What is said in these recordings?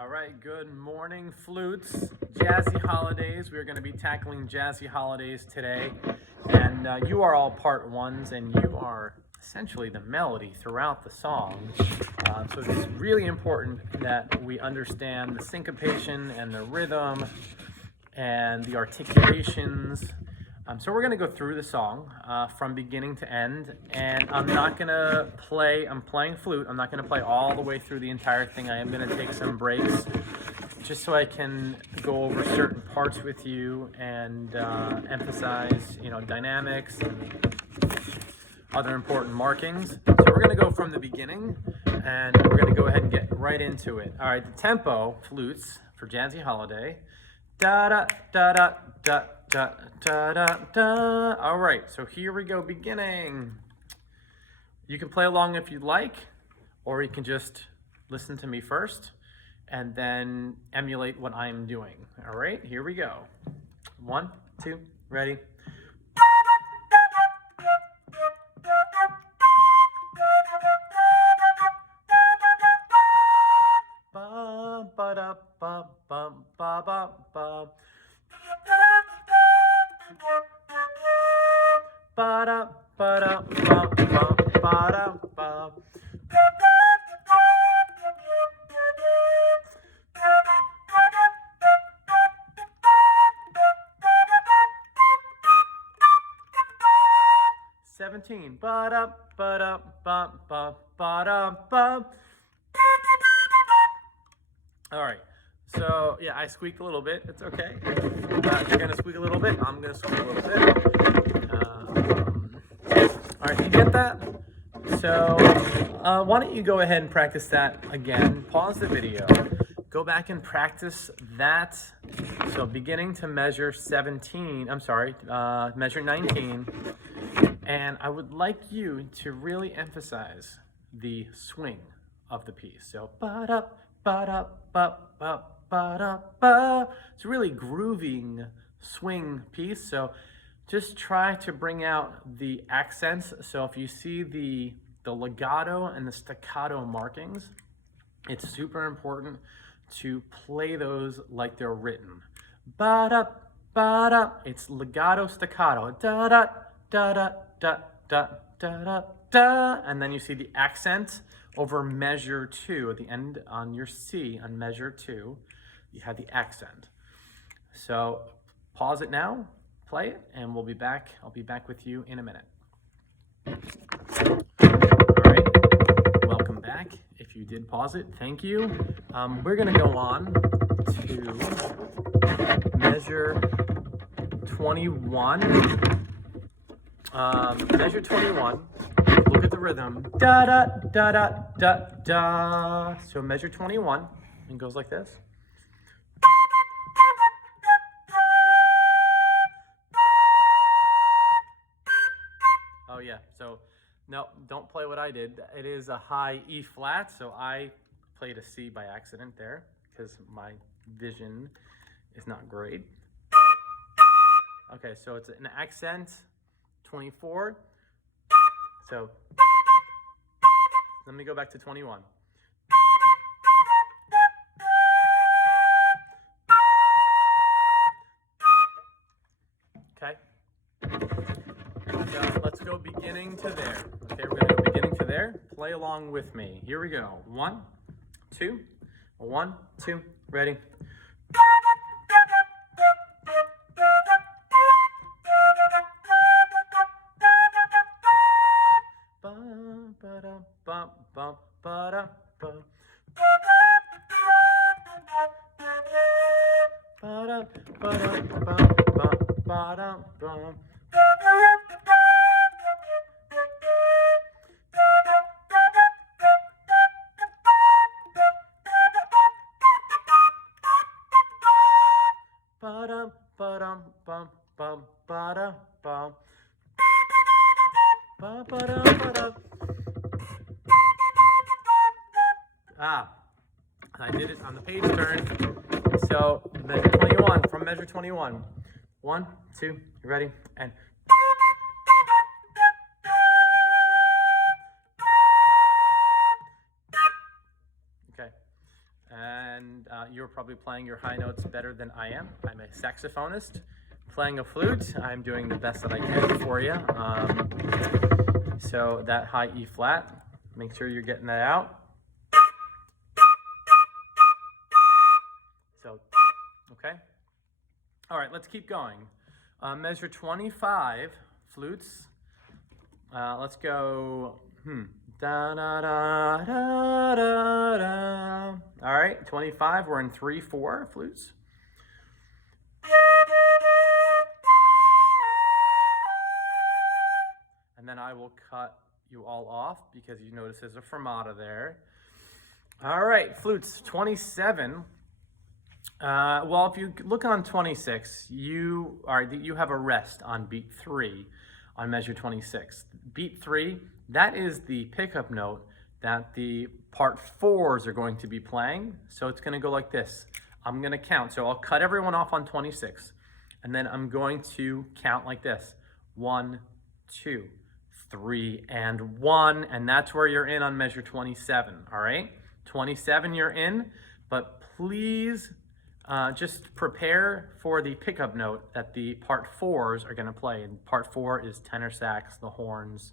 All right, good morning, flutes. Jazzy Holidays. We're going to be tackling Jazzy Holidays today. And you are all part ones, and you are essentially the melody throughout the song. So it's really important that we understand the syncopation and the rhythm and the articulations. So we're going to go through the song from beginning to end, and I'm playing flute. I'm not going to play all the way through the entire thing. I am going to take some breaks just so I can go over certain parts with you and emphasize, dynamics and other important markings. So we're going to go from the beginning, and we're going to go ahead and get right into it. All right, the tempo, flutes, for Jazzy Holiday. Da-da, da-da, da, da, da, da, da. All right, so here we go, beginning. You can play along if you'd like, or you can just listen to me first and then emulate what I'm doing. All right, here we go. 1, 2, ready. Ba ba da ba ba ba ba ba. Ba da ba da ba ba ba da ba. 17. Ba da ba da ba ba ba da ba. All right, so yeah, I squeak a little bit. It's okay. You're gonna squeak a little bit. I'm gonna squeak a little bit. All right, you get that? So why don't you go ahead and practice that again? Pause the video. Go back and practice that. So beginning to measure 17. I'm sorry, measure 19. And I would like you to really emphasize the swing of the piece. So ba-da, ba-da, ba, ba, ba-da, ba. It's a really grooving swing piece. So just try to bring out the accents. So if you see the legato and the staccato markings, it's super important to play those like they're written. Ba-da, ba-da. It's legato, staccato. Da-da, da-da, da, da, da, da, da. And then you see the accent over measure 2 at the end on your C on measure 2. You have the accent. So pause it now, play it, and we'll be back. I'll be back with you in a minute. All right, welcome back. If you did pause it, thank you. We're gonna go on to measure 21. Measure 21. Look at the rhythm. Da da da da da da. So measure 21 and goes like this. Oh yeah. So no, don't play what I did. It is a high E flat, so I played a C by accident there because my vision is not great. Okay, so it's an accent 24. So let me go back to 21. Okay. So let's go beginning to there. Okay, we're gonna go beginning to there. Play along with me. Here we go. 1, 2, 1, 2, ready. I did it on the page turn. So measure 21, from measure 21. 1, 2, you ready? And okay. and you're probably playing your high notes better than I am. I'm a saxophonist playing a flute. I'm doing the best that I can for you. So that high E flat, make sure you're getting that out. So, okay. All right, let's keep going. Measure 25, flutes. Let's go, da da da da da da. All right, 25, we're in 3/4 flutes. And then I will cut you all off because you notice there's a fermata there. All right, flutes, 27. Well, if you look on 26, you have a rest on beat 3 on measure 26. Beat 3, that is the pickup note that the part 4s are going to be playing. So it's going to go like this. I'm going to count. So I'll cut everyone off on 26. And then I'm going to count like this. 1, 2, 3, and 1. And that's where you're in on measure 27. All right? 27 you're in. But please just prepare for the pickup note that the part 4s are going to play. And part 4 is tenor sax, the horns,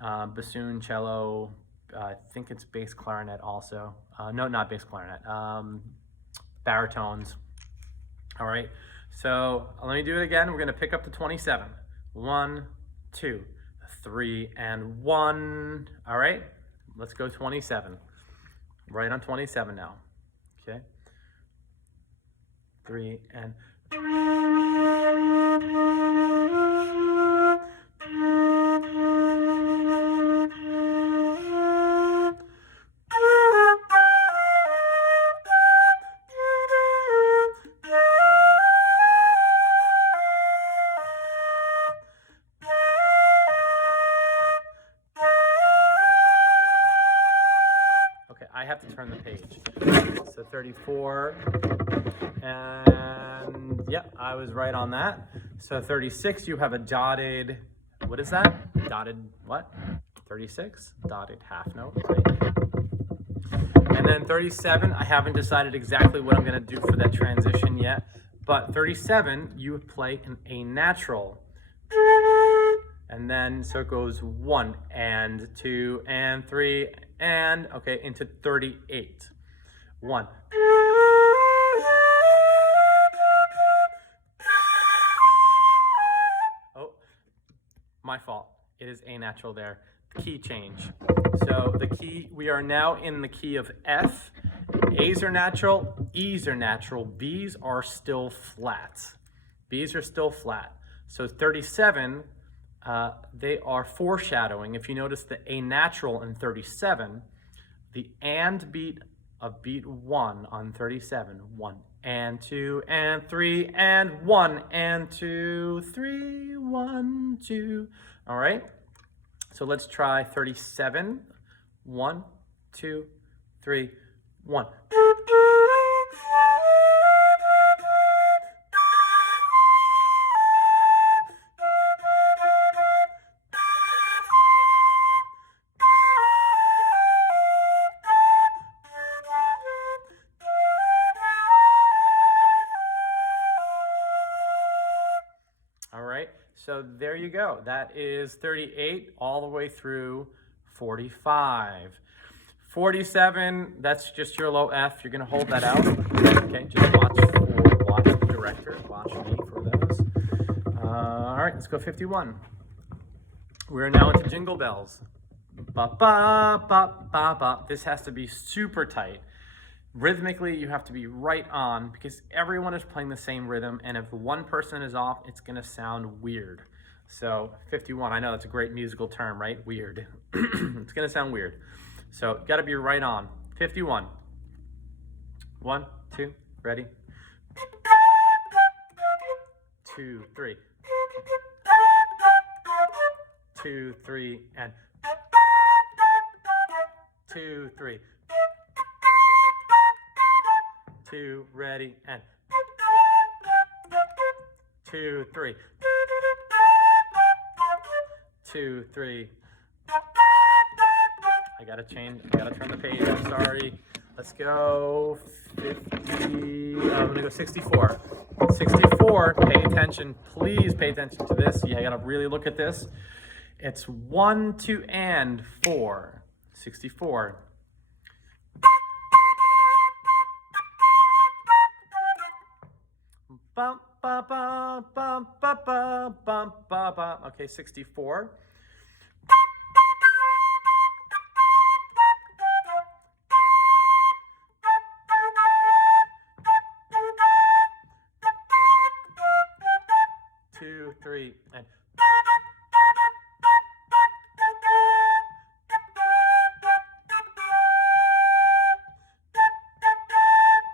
bassoon, cello, I think it's bass clarinet also. No, not bass clarinet. Baritones. All right. So let me do it again. We're going to pick up to 27. 1, 2, 3, and 1. All right. Let's go 27. Right on 27 now. Okay. 3 and okay, I have to turn the page. So 34, and yeah, I was right on that. So 36, you have a dotted, what is that? Dotted what? 36, dotted half note. Right? And then 37, I haven't decided exactly what I'm gonna do for that transition yet, but 37, you play an A natural. And then, so it goes 1 and 2 and 3 and, okay, into 38. 1. Oh, my fault. It is A natural there. Key change. So the key, we are now in the key of F. A's are natural, E's are natural, B's are still flat. B's are still flat. So 37, they are foreshadowing. If you notice the A natural in 37, the and beat of beat 1 on 37, 1 and 2 and 3 and 1 and 2, 3, 1, 2. All right, so let's try 37. 1, 2, 3, 1. All right, so there you go. That is 38 all the way through 45. 47, that's just your low F. You're gonna hold that out. Okay, just watch the director, watch me for those. All right, let's go 51. We're now into Jingle Bells. Ba ba ba ba ba. This has to be super tight. Rhythmically, you have to be right on because everyone is playing the same rhythm, and if one person is off, it's gonna sound weird. So 51, I know that's a great musical term, right? Weird. It's gonna sound weird. So you gotta be right on. 51. 1, 2, ready? 2, 3. 2, 3, and 2, 3. 2, ready, and 2, 3. 2, 3. I gotta turn the page, I'm sorry. Let's go 50, I'm gonna go 64. 64, pay attention, please pay attention to this. Yeah, I gotta really look at this. It's 1, 2, and 4. 64. Bum, ba, ba, bum, ba, ba, bum, ba, ba. Okay, 64. Two, three, and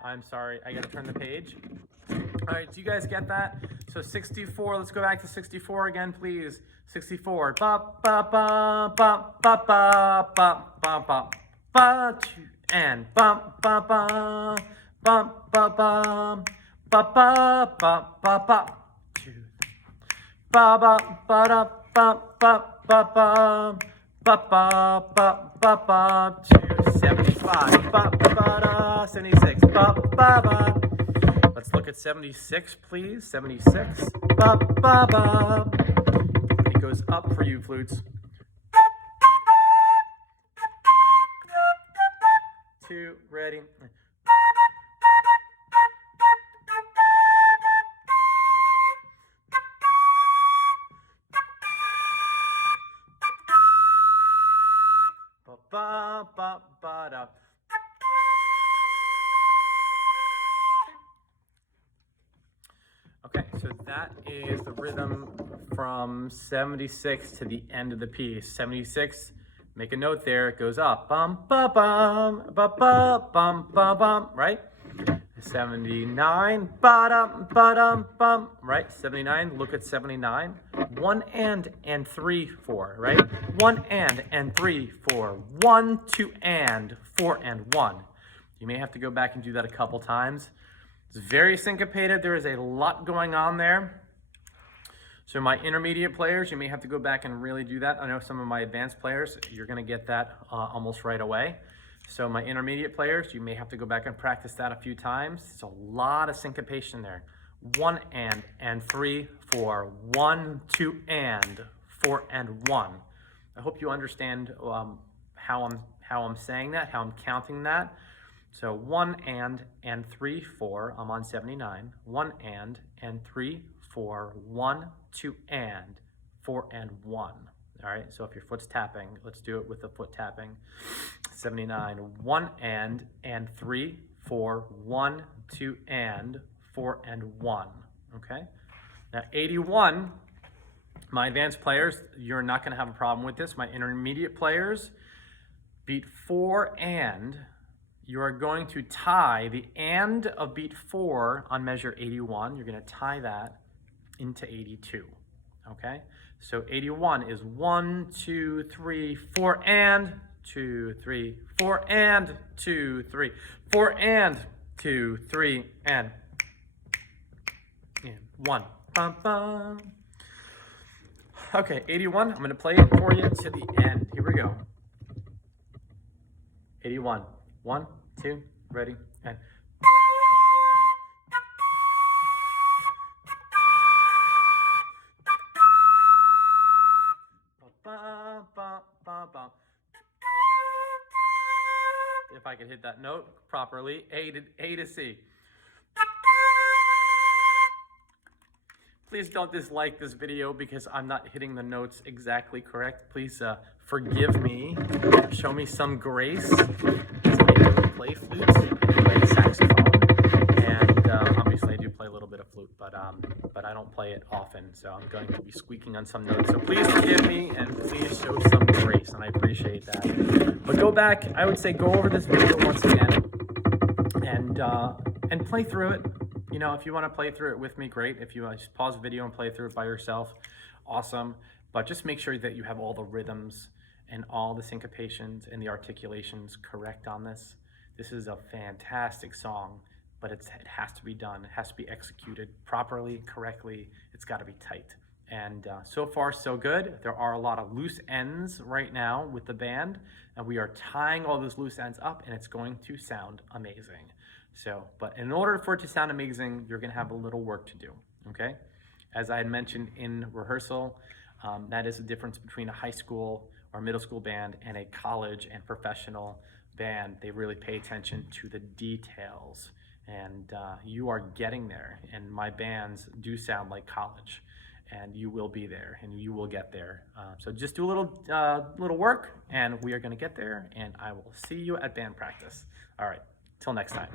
I'm sorry, I gotta turn the page. All right, do you guys get that? So 64, let's go back to 64 again, please. 64. Ba ba ba ba ba ba ba ba ba ba and ba ba ba ba ba ba ba ba ba ba ba two ba ba ba da ba ba ba ba ba ba ba ba ba 275 ba ba da 76 ba ba ba. Let's look at 76, please. 76. Ba ba ba. It goes up for you, flutes. 2, ready. Ba ba ba ba da. Okay, so that is the rhythm from 76 to the end of the piece. 76, make a note there, it goes up. Bum, ba, bum, ba, ba, bum, ba, bum, right? 79, ba-dum, ba-dum, bum, right? 79, look at 79. 1 and 3, 4, right? 1 and 3, 4. 1, 2, and 4 and 1. You may have to go back and do that a couple times. It's very syncopated. There is a lot going on there. So my intermediate players, you may have to go back and really do that. I know some of my advanced players, you're going to get that almost right away. So my intermediate players, you may have to go back and practice that a few times. It's a lot of syncopation there. 1 and 3, 4. 1, 2, and 4 and 1. I hope you understand how I'm saying that, how I'm counting that. So 1 and 3, 4, I'm on 79. 1 and 3, 4, 1, 2, and 4 and 1. All right, so if your foot's tapping, let's do it with the foot tapping. 79, 1 and 3, 4, 1, 2, and 4 and 1. Okay, now 81, my advanced players, you're not going to have a problem with this. My intermediate players, beat 4 and, you are going to tie the and of beat 4 on measure 81. You're going to tie that into 82. Okay? So 81 is 1, 2, 3, 4 and 2, 3, 4 and 2, 3, 4 and 2, 3 and 1. Bum, bum. Okay, 81. I'm going to play it for you to the end. Here we go. 81. 1, 2, ready, and ba, ba, ba, ba. If I could hit that note properly, A to C. Please don't dislike this video because I'm not hitting the notes exactly correct. Please forgive me. Show me some grace. I play flute, I play the saxophone, and obviously I do play a little bit of flute, but I don't play it often, so I'm going to be squeaking on some notes. So please forgive me and please show some grace, and I appreciate that. But go back, I would say go over this video once again and play through it. You know, if you want to play through it with me, great. If you just pause the video and play through it by yourself, awesome. But just make sure that you have all the rhythms and all the syncopations and the articulations correct on this. This is a fantastic song, but it has to be done. It has to be executed properly, correctly. It's got to be tight. And so far, so good. There are a lot of loose ends right now with the band, and we are tying all those loose ends up, and it's going to sound amazing. So, but in order for it to sound amazing, you're gonna have a little work to do, okay? As I had mentioned in rehearsal, that is the difference between a high school or middle school band and a college and professional band. They really pay attention to the details, and you are getting there. And my bands do sound like college, and you will be there, and you will get there. So just do a little work, and we are going to get there. And I will see you at band practice. All right, till next time.